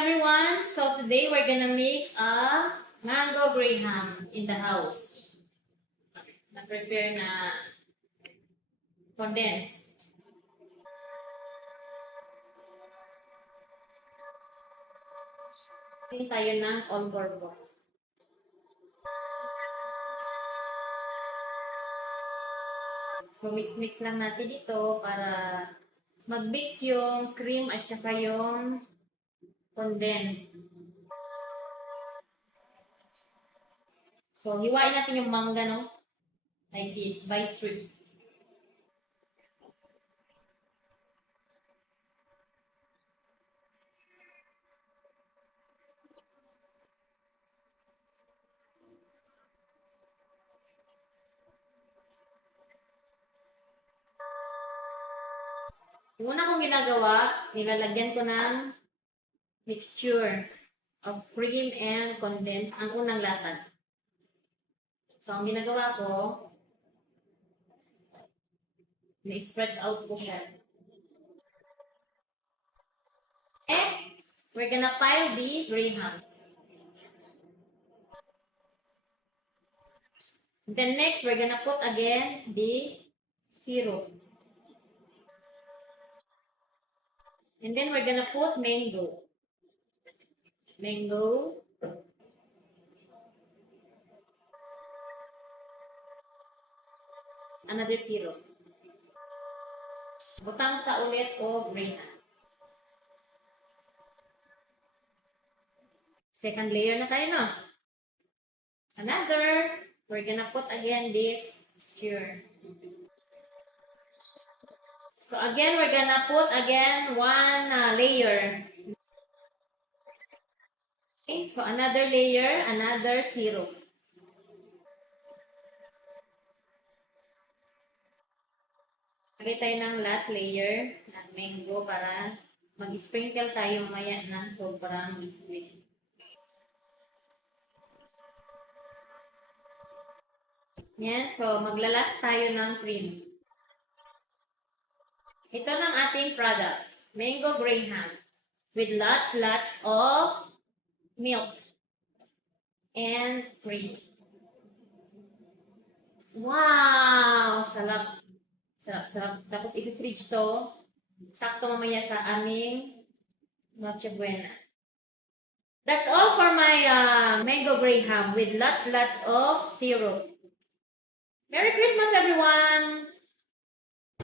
everyone. So today we're gonna make a mango graham in the house. Na-prepare na condensed. Tingin tayo ng all-purpose. So mix-mix lang natin ito para mag-mix yung cream at saka yung condensed. So hiwain natin yung mangga, no? Like this, by strips. Yung una kong ginagawa, nilalagyan ko ng mixture of cream and condensed ang unang latag. So, ang ginagawa ko, na-spread out ko siya. And, we're gonna pile the grahams. Then next, we're gonna put again the syrup. And then we're gonna put mango. Mango. Another kilo. Butang ka ulit o graham. Second layer na tayo, no? Another. We're gonna put again this mixture. So again, we're gonna put again one layer. Okay, so another layer, another syrup. Lagay tayo ng last layer ng mango para mag-sprinkle tayo mamaya ng sobrang sweet. Yan, so maglalas tayo ng cream. Ito ng ating product, mango graham with lots of milk and cream. Wow! Sarap. Sarap. Tapos i-fridge to. Sakto mamaya sa aming Noche Buena. That's all for my mango graham with lots of syrup. Merry Christmas, everyone!